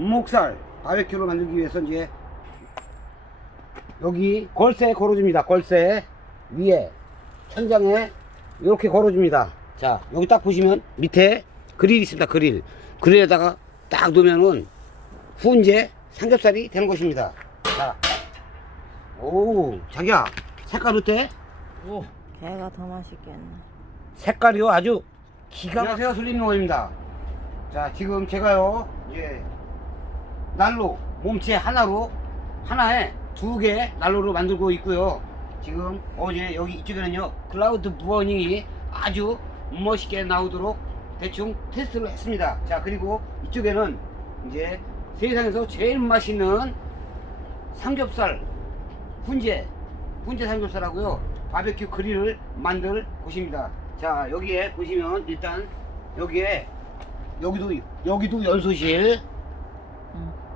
목살 바베큐를 만들기 위해서 이제 여기 걸쇠 걸어줍니다. 걸쇠 위에 천장에 이렇게 걸어줍니다. 자, 여기 딱 보시면 밑에 그릴 있습니다. 그릴에다가 딱 놓으면은 훈제 삼겹살이 되는 것입니다. 자, 오, 자기야, 색깔 어때? 오, 걔가 더 맛있겠네. 색깔이요, 아주 기가. 안녕하세요, 슬림노입니다. 자, 지금 제가요, 이제 난로 몸체 하나에 2개 난로를 만들고 있고요. 지금 어제 여기 이쪽에는요 클라우드 버닝이 아주 멋있게 나오도록 대충 테스트를 했습니다. 자, 그리고 이쪽에는 이제 세상에서 제일 맛있는 삼겹살 훈제 삼겹살하고요 바베큐 그릴을 만들 곳입니다. 자, 여기에 보시면 일단 여기도 연소실,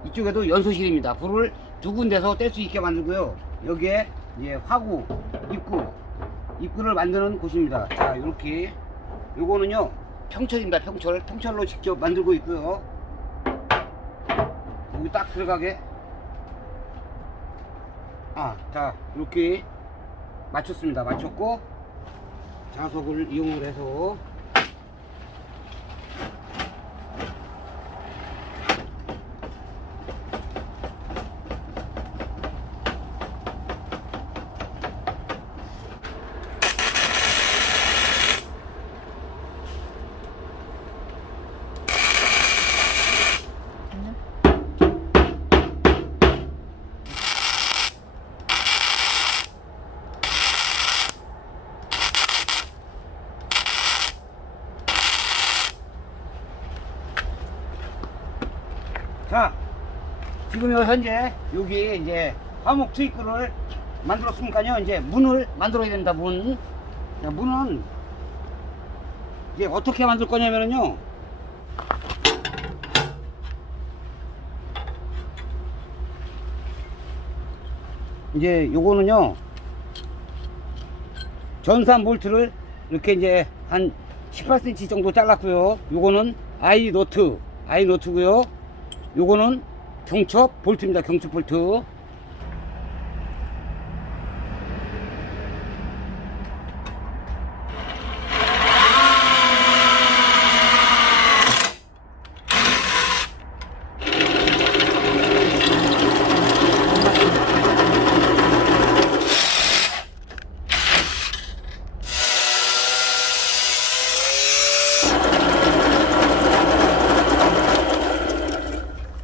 이쪽에도 연소실입니다. 불을 2군데서 뗄 수 있게 만들고요. 여기에 이제 화구 입구를 만드는 곳입니다. 자, 이렇게 요거는요 평철입니다. 평철로 직접 만들고 있고요. 여기 딱 들어가게, 자, 이렇게 맞췄습니다. 맞췄고 자석을 이용을 해서 자, 지금 현재 여기 이제 화목 트위크를 만들었으니까요. 이제 문을 만들어야 됩니다. 문. 자, 문은 이제 어떻게 만들 거냐면요. 이제 요거는요. 전산 볼트를 이렇게 이제 한 18cm 정도 잘랐고요. 요거는 아이노트고요. 요거는 경첩 볼트입니다. 경첩 볼트.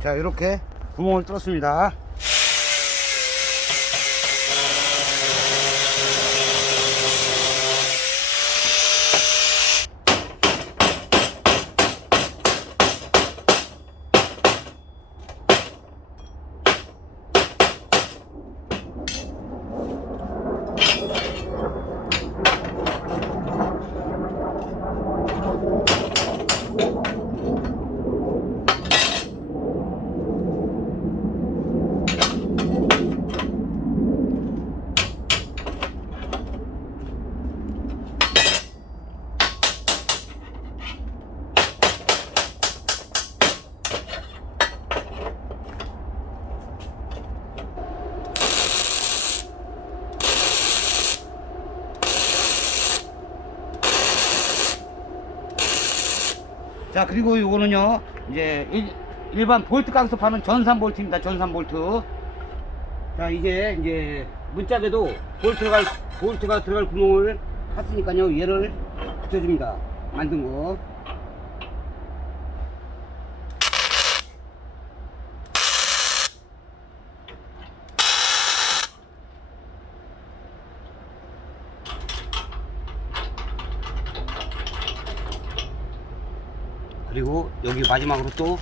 자, 이렇게 구멍을 뚫었습니다. 자, 그리고 요거는요 이제 일반 볼트 가게에서 파는 전산 볼트입니다. 전산 볼트. 자, 이제 문짝에도 볼트가 들어갈 구멍을 팠으니까요 얘를 붙여줍니다. 만든 거. 그리고 여기 마지막으로 또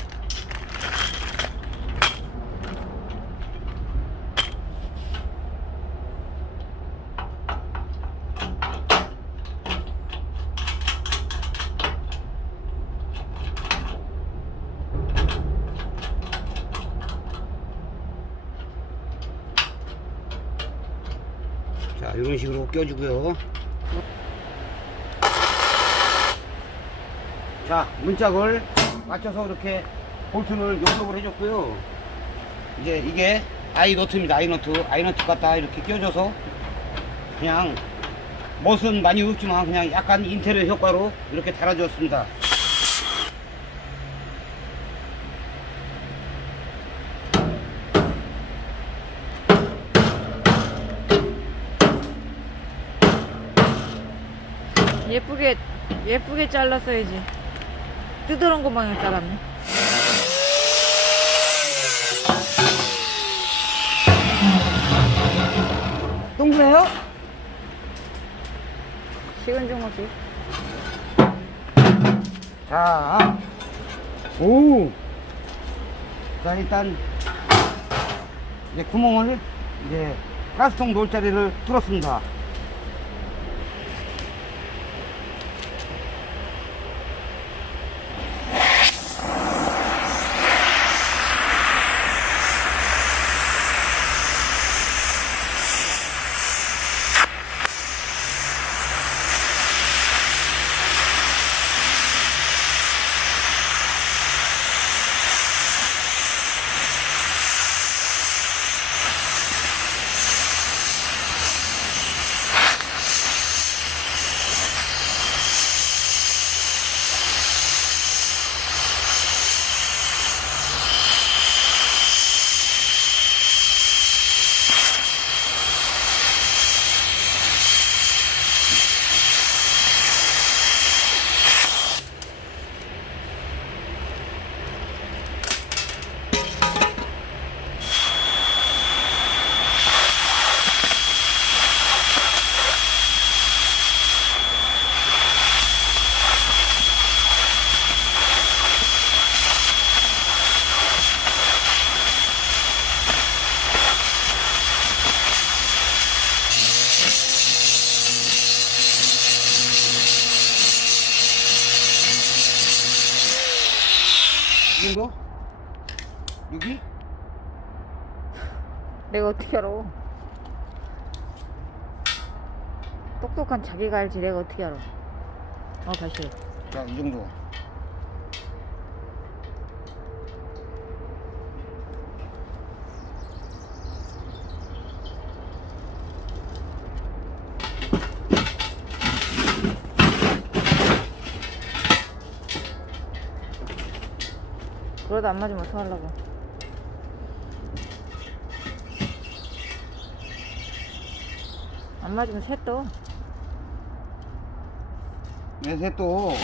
자, 이런 식으로 껴주고요. 자, 문짝을 맞춰서 이렇게 볼트를 용접을 해줬고요. 이제 이게 아이너트입니다. 아이너트 갖다 이렇게 껴줘서 그냥 멋은 많이 없지만 그냥 약간 인테리어 효과로 이렇게 달아주었습니다. 예쁘게 잘랐어야지. 뜯어놓은 것만 잘랐네. 동그래요? 식은 죽 먹기. 자, 오, 자 일단 이제 구멍을 이제 가스통 놓을 자리를 뚫었습니다. 이 정도? 여기? 내가 어떻게 알아? 똑똑한 자기가 알지 내가 어떻게 알아? 다시. 자, 이 정도. 그러다 안 맞으면 어떡하려고. 안 맞으면 새 떠. 요새 또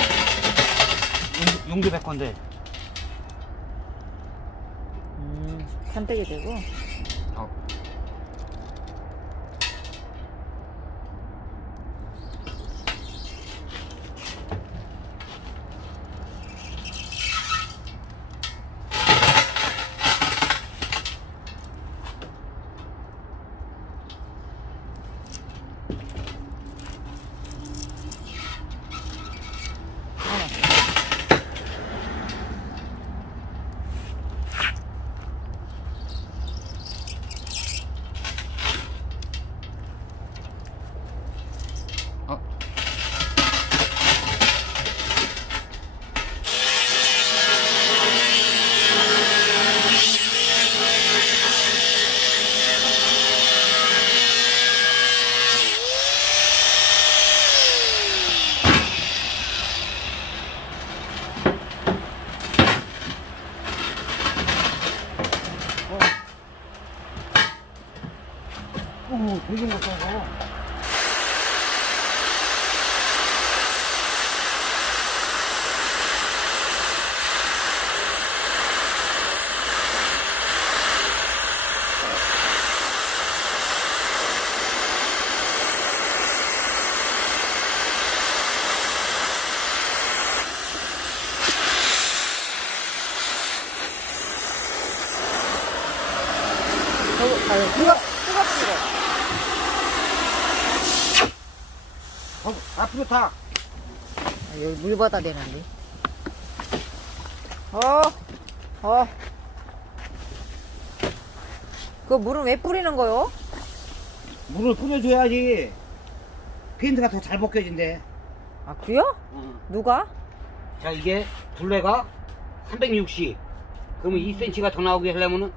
용접할 건데. 판때기 되고. 어. 오, 되게 못하고. 뜨겁. 앞으로 타. 여기 물 받아 되는데. 그 물은 왜 뿌리는 거요? 물을 뿌려줘야지 페인트가 더 잘 벗겨진대. 아, 그요? 누가? 자, 이게 둘레가 360, 그러면 2cm가 더 나오게 하려면은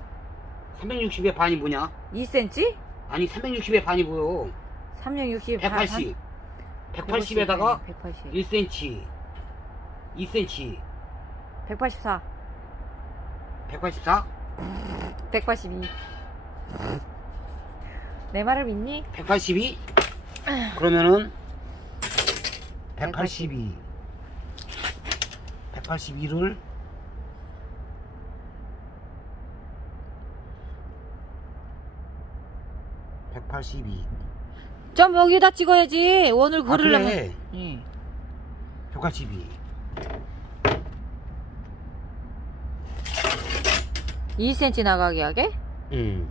360의 반이 뭐냐? 2cm? 아니 360의 반이 뭐요? 360 180. 180에다가 180. 1cm, 2cm, 184. 184, 182. 내 말을 믿니? 182. 그러면은 182. 182를 점 여기다 찍어야지. 원을 그리려면. 그래. 예. 182. 2cm 나가게 하게? 음.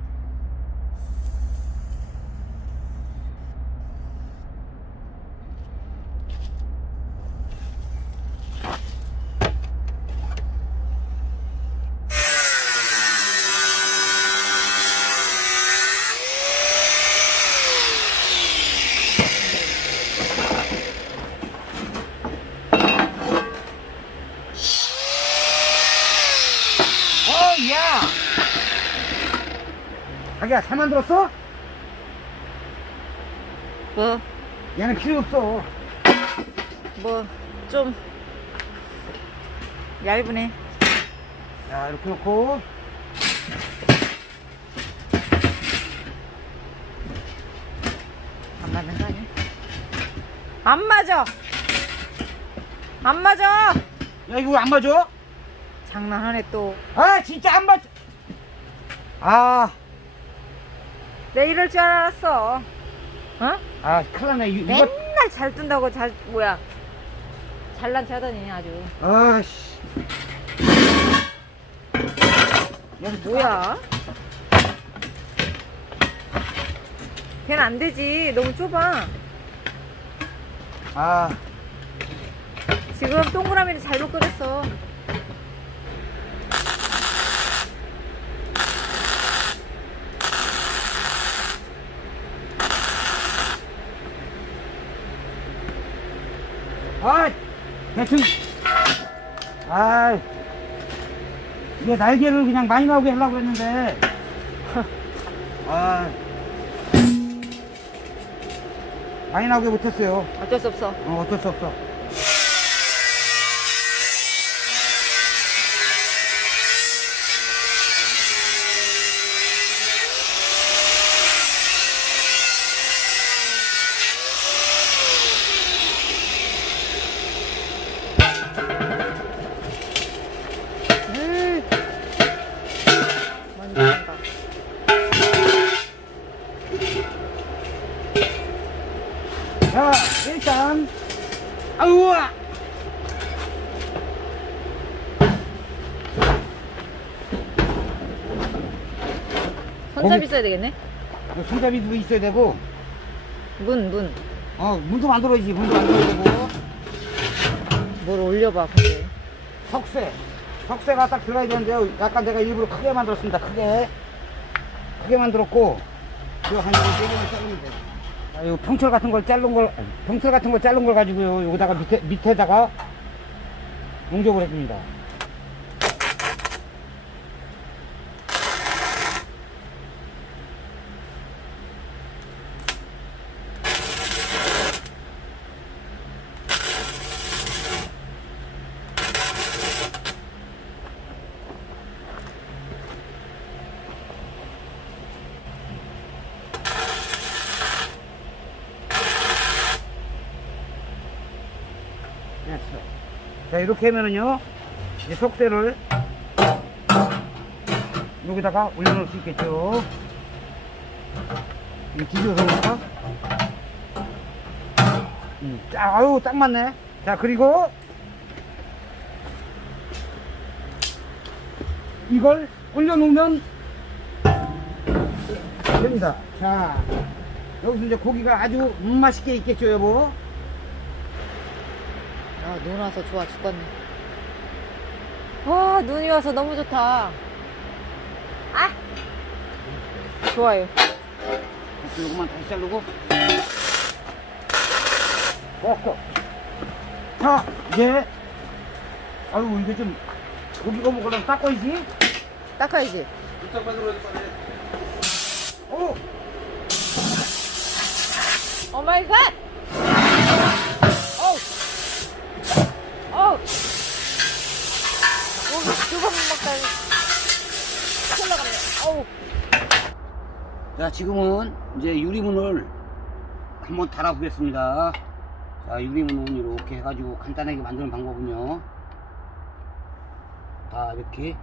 야! 자기야, 잘 만들었어? 뭐, 얘는 필요 없어. 좀 얇으네. 자, 이렇게 놓고. 안 맞는 거 아니야? 안 맞아! 안 맞아! 야, 이거 왜 안 맞아? 장난하네 또. 아, 진짜 안 맞아. 아, 내 이럴 줄 알았어. 어? 아, 큰일 났네. 이거, 맨날 잘 뜬다고 잘난 체하더니 아주. 아씨. 여기 뭐야? 걔는 안 되지. 너무 좁아. 아, 지금 동그라미를 잘못 그렸어. 아, 대충. 아, 이게 날개를 그냥 많이 나오게 하려고 했는데. 아, 많이 나오게 못했어요. 어쩔 수 없어. 어쩔 수 없어. 만든다. 자, 일단, 아우와! 손잡이 거기- 써야 되겠네. 손잡이도 있어야 되고, 문. 문도 만들어야지. 문도 만들어야 되고, 뭘 올려봐, 근데. 석쇠가 딱 들어가야 되는데요. 약간 내가 일부러 크게 만들었습니다. 크게 만들었고, 이거 한 4개만 자르면 돼. 아, 이거 평철 같은 걸 자른 걸 가지고요. 여기다가 밑에다가 용접을 해줍니다. 됐어. 자, 이렇게 하면은요, 이제 속쇠를 여기다가 올려놓을 수 있겠죠. 이 뒤집어서니까. 아유, 딱 맞네. 자, 그리고 이걸 올려놓으면 됩니다. 자, 여기서 이제 고기가 아주 맛있게 있겠죠, 여보. 눈 와서 좋아 죽겠네. 와, 눈이 와서 너무 좋다. 아! 좋아요. 요거만 다시 자르고. 됐어. 자, 이제, 아유, 이거 좀, 고기 거먹으려면 닦아야지. 닦아야지. 물장 만들어야 돼 빨리. 오! 오 마이 갓! 어우! 어우! 고기 두번 먹다니 큰일 나갔네. 어우! 자, 지금은 이제 유리문을 한번 달아보겠습니다. 자, 유리문은 이렇게 해가지고 간단하게 만드는 방법은요. 다 이렇게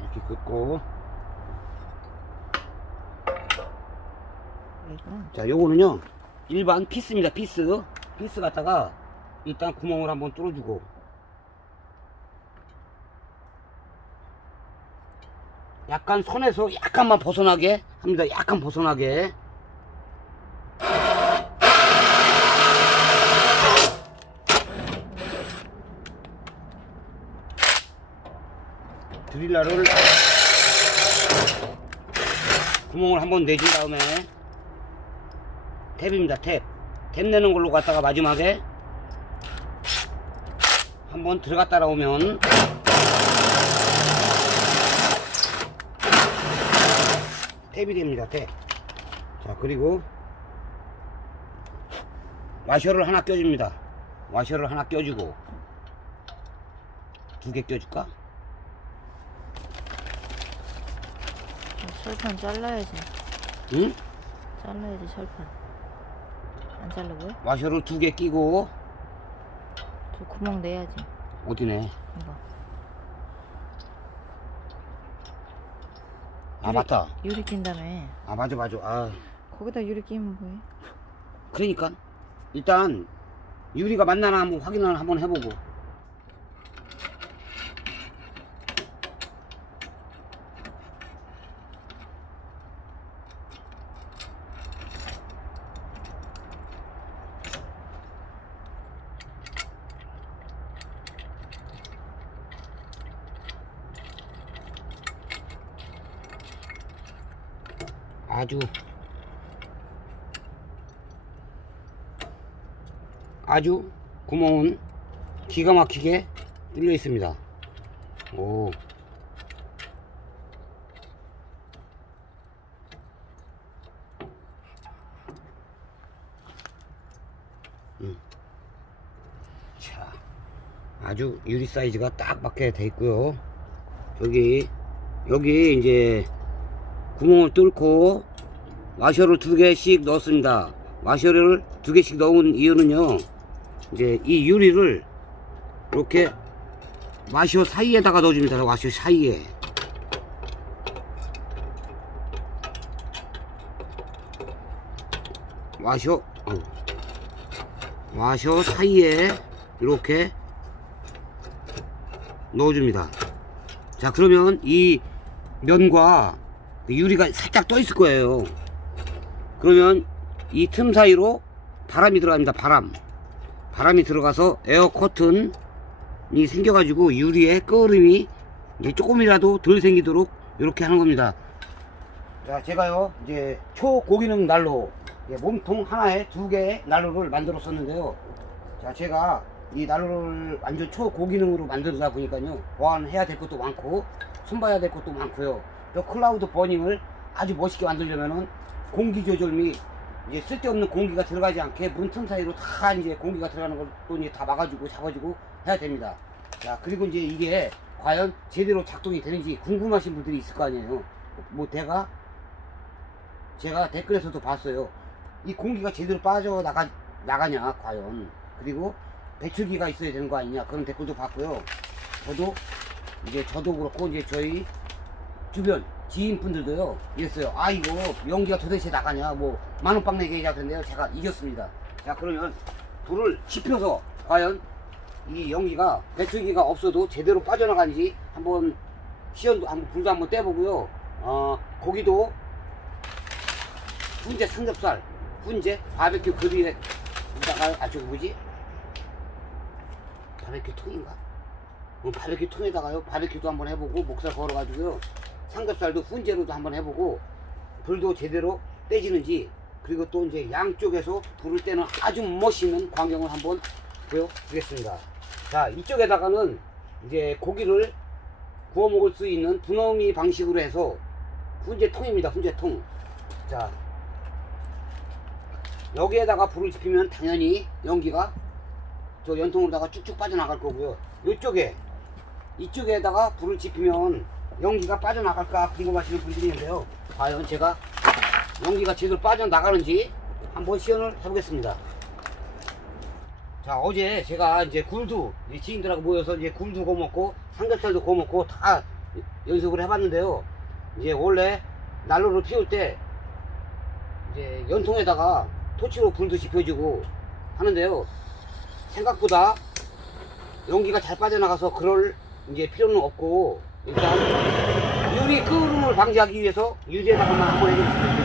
이렇게 긋고, 자, 요거는요 일반 피스입니다. 피스 갖다가 일단 구멍을 한번 뚫어주고, 약간 손에서 약간만 벗어나게 합니다. 약간 벗어나게. 드릴라를 구멍을 한번 내준 다음에 탭입니다. 탭 내는 걸로 갖다가 마지막에 한번 들어갔다 나오면 탭이 됩니다. 탭. 자, 그리고 와셔를 하나 껴줍니다. 와셔를 하나 껴주고, 두 개 껴줄까? 철판 잘라야지. 응? 잘라야지 철판. 안 자르고요? 와셔를 두 개 끼고, 저 구멍 내야지. 어디네? 이거. 아, 맞다. 유리 낀 다음에 아, 맞아. 아, 거기다 유리 끼면 뭐해? 그러니까 일단 유리가 맞나나 한번 확인을 한번 해보고. 아주 구멍은 기가 막히게 뚫려 있습니다. 오. 자, 아주 유리 사이즈가 딱 맞게 돼 있고요. 여기 이제 구멍을 뚫고 와셔를 두 개씩 넣었습니다. 와셔를 두 개씩 넣은 이유는요, 이제 이 유리를 이렇게 와셔 사이에다가 넣어줍니다. 와셔 사이에. 와셔 사이에 이렇게 넣어줍니다. 자, 그러면 이 면과 유리가 살짝 떠 있을 거예요. 그러면 이 틈 사이로 바람이 들어갑니다. 바람이 들어가서 에어 커튼이 생겨가지고 유리의 끄름이 이제 조금이라도 덜 생기도록 이렇게 하는 겁니다. 자, 제가요 이제 초고기능 난로, 몸통 하나에 두 개의 난로를 만들었었는데요. 자, 제가 이 난로를 완전 초고기능으로 만들다 보니까요, 보완해야 될 것도 많고 손봐야 될 것도 많고요. 또 클라우드 버닝을 아주 멋있게 만들려면은 공기 조절 및 이제 쓸데없는 공기가 들어가지 않게 문틈 사이로 다 이제 공기가 들어가는 것도 이제 다 막아주고 잡아주고 해야 됩니다. 자, 그리고 이제 이게 과연 제대로 작동이 되는지 궁금하신 분들이 있을 거 아니에요. 뭐 제가 댓글에서도 봤어요. 이 공기가 제대로 나가냐 과연. 그리고 배출기가 있어야 되는 거 아니냐 그런 댓글도 봤고요. 저도 그렇고 이제 저희 주변 지인분들도요 이랬어요. 아, 이거 연기가 도대체 나가냐, 뭐 만원빵 내게 얘기하던데요. 제가 이겼습니다. 자, 그러면 불을 지펴서 과연 이 연기가 배출기가 없어도 제대로 빠져나가는지 한번 불도 한번 떼보고요. 고기도 훈제 삼겹살, 바베큐 그릴에다가, 저기 뭐지? 바베큐 통인가? 바베큐 통에다가요, 바베큐도 한번 해보고, 목살 걸어가지고요, 삼겹살도 훈제로도 한번 해보고, 불도 제대로 떼지는지 그리고 또 이제 양쪽에서 불을 때는 아주 멋있는 광경을 한번 보여드리겠습니다. 자, 이쪽에다가는 이제 고기를 구워 먹을 수 있는 분홍이 방식으로 해서 훈제통입니다. 훈제통. 자, 여기에다가 불을 지피면 당연히 연기가 저 연통으로다가 쭉쭉 빠져나갈 거고요. 이쪽에다가 불을 지피면 연기가 빠져나갈까 궁금하시는 분들이 있는데요. 과연 제가 연기가 제대로 빠져나가는지 한번 시연을 해보겠습니다. 자, 어제 제가 이제 굴도 지인들하고 모여서 이제 굴도 구워 먹고 삼겹살도 구워 먹고 다 연습을 해봤는데요. 이제 원래 난로를 피울 때 이제 연통에다가 토치로 불도 지펴주고 하는데요. 생각보다 연기가 잘 빠져나가서 그럴 이제 필요는 없고, 일단 유리 끓음을 방지하기 위해서 유리에다가만 한번 해주겠습니다.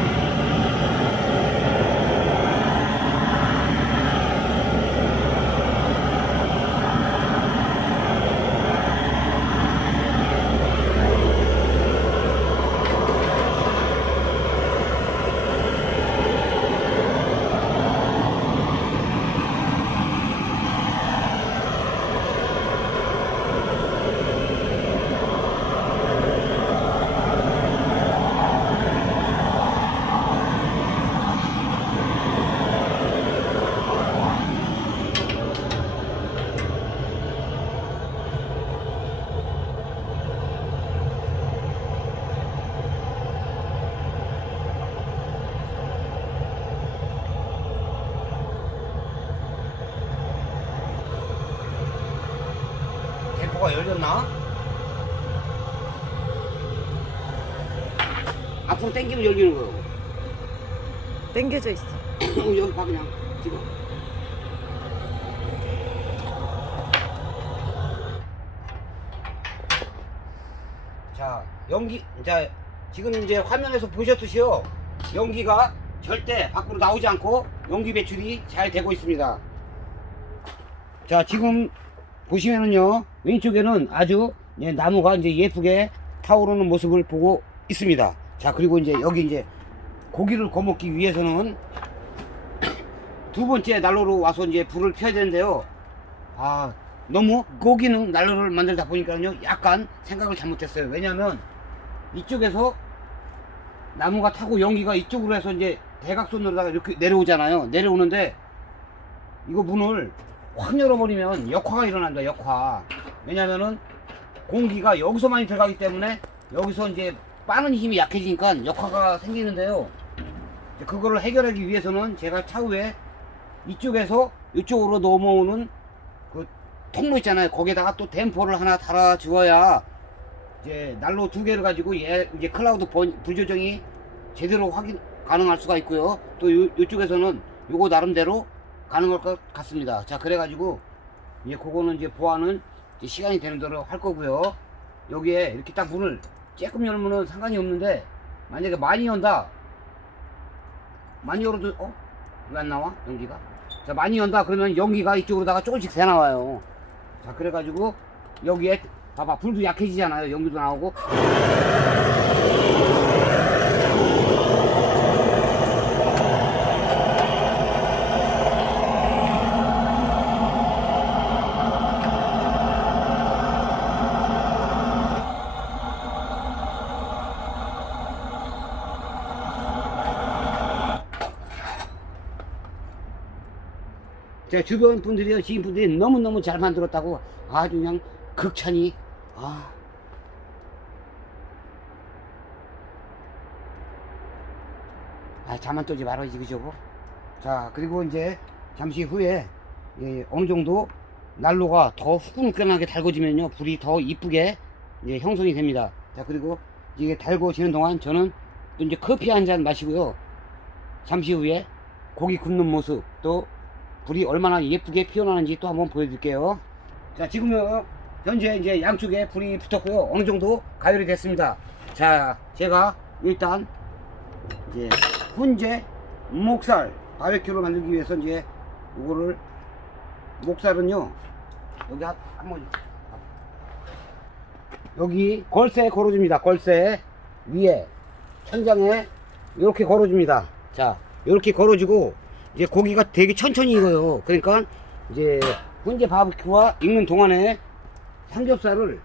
템포가 열렸나? 앞으로 당기면 열리는 거예요. 당겨져 있어. 여기 봐, 그냥 지금. 자, 자, 지금 이제 화면에서 보셨듯이요, 연기가 절대 밖으로 나오지 않고 연기 배출이 잘 되고 있습니다. 자, 지금 보시면은요, 왼쪽에는 아주 나무가 이제 예쁘게 타오르는 모습을 보고 있습니다. 자, 그리고 이제 여기 이제 고기를 구워 먹기 위해서는 두 번째 난로로 와서 이제 불을 펴야 되는데요. 아, 너무 고기는 난로를 만들다 보니까요, 약간 생각을 잘못했어요. 왜냐면 이쪽에서 나무가 타고 연기가 이쪽으로 해서 이제 대각선으로다가 이렇게 내려오잖아요. 내려오는데 이거 문을 확 열어버리면 역화가 일어난다. 역화. 왜냐면은 공기가 여기서 많이 들어가기 때문에 여기서 이제 빠는 힘이 약해지니까 역화가 생기는데요. 그거를 해결하기 위해서는 제가 차후에 이쪽에서 이쪽으로 넘어오는 그 통로 있잖아요. 거기에다가 또 댐퍼를 하나 달아 주어야 이제 난로 두 개를 가지고 이제 클라우드 불 조정이 제대로 확인 가능할 수가 있고요. 또 이쪽에서는 요거 나름대로 가능할 것 같습니다. 자, 그래가지고 이제 그거는 이제 보완은 이제 시간이 되는 대로 할 거고요. 여기에 이렇게 딱 문을 조금 열면은 상관이 없는데, 만약에 많이 연다, 많이 열어도 왜 안 나와 연기가? 자, 많이 연다 그러면 연기가 이쪽으로다가 조금씩 새 나와요. 자, 그래가지고 여기에 봐봐, 불도 약해지잖아요. 연기도 나오고. 제 주변 분들이요, 지인 분들이 너무너무 잘 만들었다고 아주 그냥 극찬이. 잠만 떠지 말아야지, 그죠? 자, 그리고 이제 잠시 후에 어느 정도 난로가 더 후끈후끈하게 달궈지면요, 불이 더 이쁘게 이제 형성이 됩니다. 자, 그리고 이게 달궈지는 동안 저는 또 이제 커피 한 잔 마시고요, 잠시 후에 고기 굽는 모습, 또 불이 얼마나 예쁘게 피어나는지 또 한번 보여드릴게요. 자, 지금요, 현재 이제 양쪽에 불이 붙었고요, 어느 정도 가열이 됐습니다. 자, 제가 일단 이제 훈제 목살 바베큐를 만들기 위해서 이제 이거를, 목살은요, 여기 한번, 여기 걸쇠에 걸어줍니다. 걸쇠 위에 천장에 이렇게 걸어줍니다. 자, 이렇게 걸어주고 이제 고기가 되게 천천히 익어요. 그러니까 이제 훈제 바비큐가 익는 동안에 삼겹살을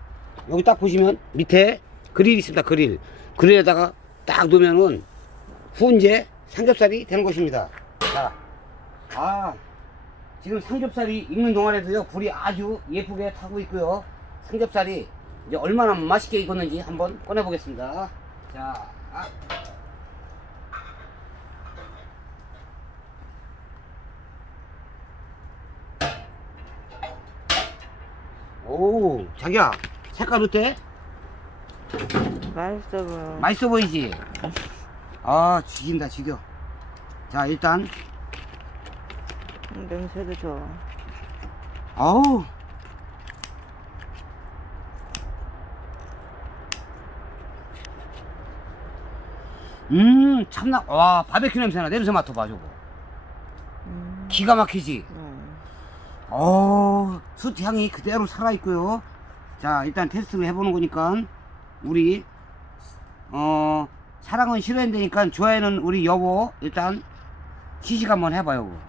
여기 딱 보시면 밑에 그릴 있습니다. 그릴에다가 딱 놓으면은 훈제 삼겹살이 되는 것입니다. 자, 지금 삼겹살이 익는 동안에도요 불이 아주 예쁘게 타고 있고요. 삼겹살이 이제 얼마나 맛있게 익었는지 한번 꺼내 보겠습니다. 자, 오, 자기야, 색깔 어때? 맛있어 보여. 맛있어 보이지? 죽인다, 죽여. 자, 일단, 냄새도 좋아. 어우. 참나, 와, 바베큐 냄새나. 냄새 맡아봐, 저거. 기가 막히지? 숯 향이 그대로 살아있고요. 자, 일단 테스트를 해보는 거니까, 우리, 사랑은 싫어한다니까, 좋아하는 우리 여보, 일단, 시식 한번 해봐요.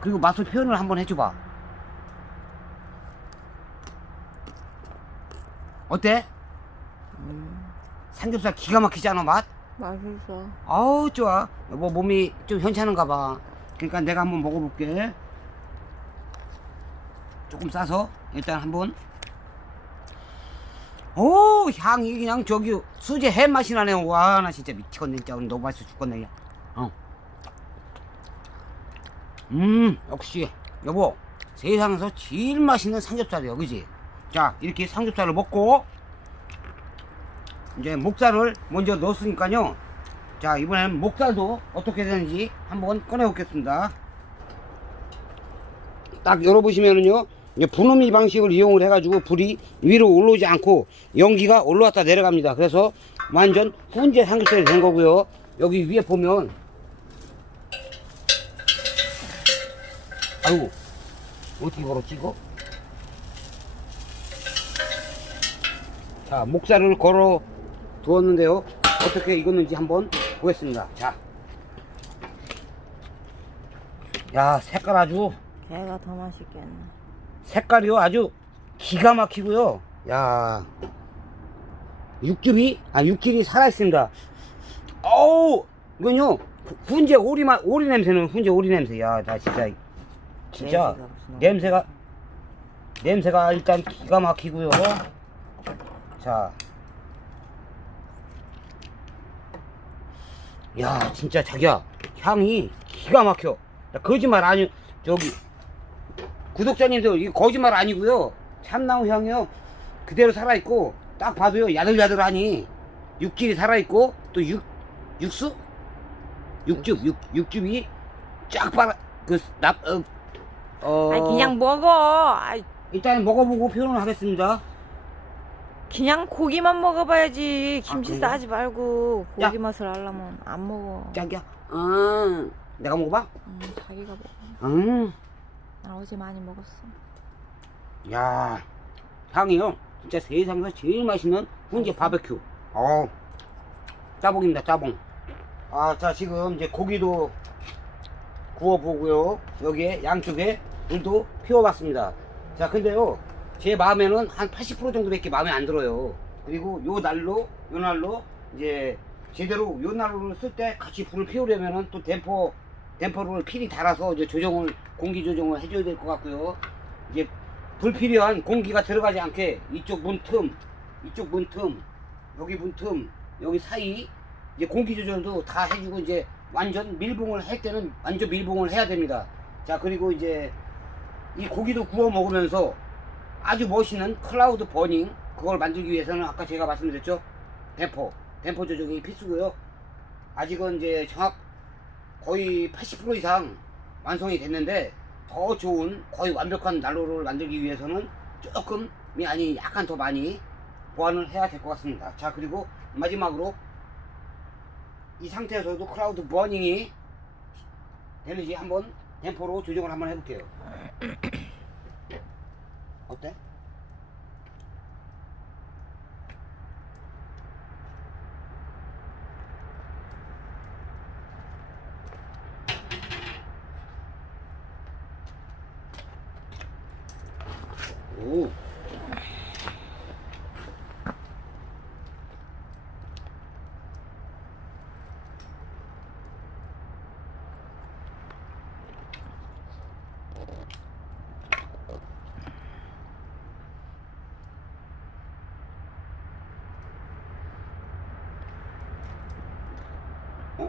그리고 맛을 표현을 한번 해줘봐. 어때? 삼겹살 기가 막히지 않아, 맛? 맛있어. 아우, 좋아. 여보, 몸이 좀 현찮은가 봐. 그러니까 내가 한번 먹어볼게. 조금 싸서 일단 한번. 오, 향이 그냥 저기 수제 햄 맛이 나네. 와, 나 진짜 미치겠네. 진짜 오늘 너무 맛있어 죽겠네. 역시 여보, 세상에서 제일 맛있는 삼겹살이야, 그지? 자, 이렇게 삼겹살을 먹고 이제 목살을 먼저 넣었으니까요. 자, 이번에는 목살도 어떻게 되는지 한번 꺼내 보겠습니다. 딱 열어보시면은요, 이제 분음이 방식을 이용을 해가지고 불이 위로 올라오지 않고 연기가 올라왔다 내려갑니다. 그래서 완전 훈제 삼겹살이 된 거고요. 여기 위에 보면, 아이고, 어떻게 걸었지 이거? 자, 목살을 걸어 두었는데요, 어떻게 익었는지 한번 보겠습니다. 자, 야, 색깔 아주, 걔가 더 맛있겠네. 색깔이요 아주 기가 막히고요. 야, 육질이 살아있습니다. 어우, 이건요 훈제 오리 냄새는 훈제 오리 냄새. 야, 나 진짜 냄새가 일단 기가 막히고요. 자, 야, 진짜 자기야, 향이 기가 막혀. 나 거짓말 아니, 저기 구독자님들, 이거 거짓말 아니고요. 참나무 향이요 그대로 살아있고, 딱 봐도요 야들야들하니 육질이 살아있고, 또 육즙이 쫙 빨아. 아니 그냥 먹어. 아이, 일단 먹어보고 표현을 하겠습니다. 그냥 고기만 먹어봐야지. 김치 그래? 싸지 말고 고기 야. 맛을 알려면 안 먹어. 자기야, 내가 먹어봐. 자기가 먹어. 나 어제 많이 먹었어. 야, 향이요 진짜 세상에서 제일 맛있는 훈제 바베큐. 따봉입니다, 따봉. 자, 지금 이제 고기도 구워보고요, 여기에 양쪽에 물도 피워봤습니다. 자, 근데요 제 마음에는 한 80% 정도밖에 마음에 안 들어요. 그리고 요 날로 이제 제대로 요 난로를 쓸 때 같이 불을 피우려면은 또 댐퍼를 필히 달아서 이제 공기 조정을 해줘야 될 것 같고요. 이제 불필요한 공기가 들어가지 않게 이쪽 문틈, 여기 문틈, 여기 사이 이제 공기 조절도 다 해주고, 이제 완전 밀봉을 할 때는 완전 밀봉을 해야 됩니다. 자, 그리고 이제 이 고기도 구워 먹으면서 아주 멋있는 클라우드 버닝, 그걸 만들기 위해서는 아까 제가 말씀드렸죠, 댐퍼 조정이 필수고요. 아직은 이제 거의 80% 이상 완성이 됐는데, 더 좋은 거의 완벽한 난로를 만들기 위해서는 조금이 아니 약간 더 많이 보완을 해야 될 것 같습니다. 자, 그리고 마지막으로 이 상태에서도 클라우드 버닝이 되는지 한번 댐퍼로 조정을 한번 해볼게요. 어때? 오.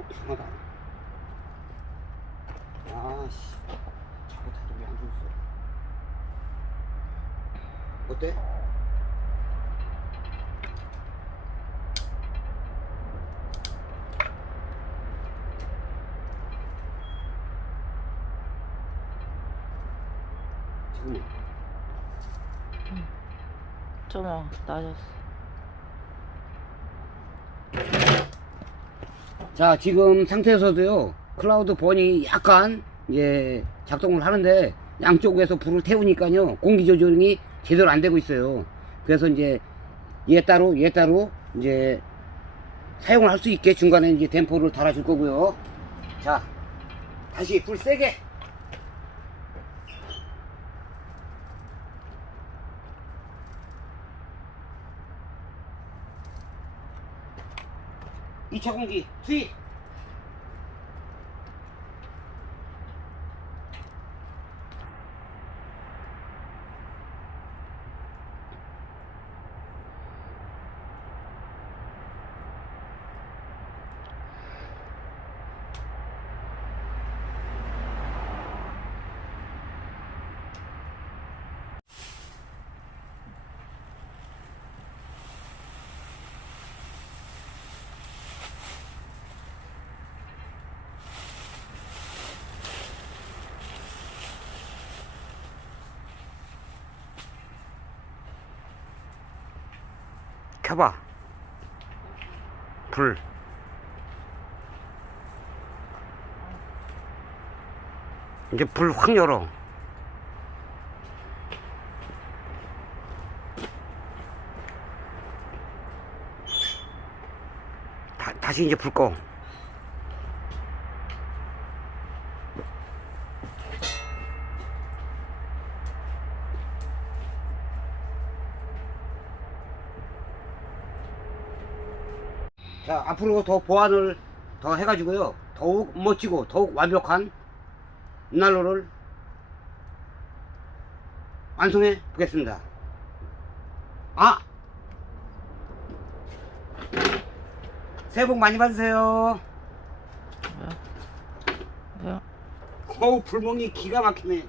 이상하다. 아씨, 자꾸 다들 왜안 줬어? 어때? 지금 좀 나아졌어. 자, 지금 상태에서도요, 클라우드 번이 약간, 이제, 작동을 하는데, 양쪽에서 불을 태우니까요, 공기 조절이 제대로 안 되고 있어요. 그래서 이제, 얘 따로, 이제, 사용을 할 수 있게 중간에 이제 댐퍼를 달아줄 거고요. 자, 다시 불 세게! 이차 공기, 투입! 켜봐. 불. 이제 불 확 열어. 다시 이제 불 꺼. 자, 앞으로 더 보완을 더 해가지고요, 더욱 멋지고 더욱 완벽한 난로를 완성해 보겠습니다. 아! 새해 복 많이 받으세요. 뭐야? 어우, 불멍이 기가 막히네.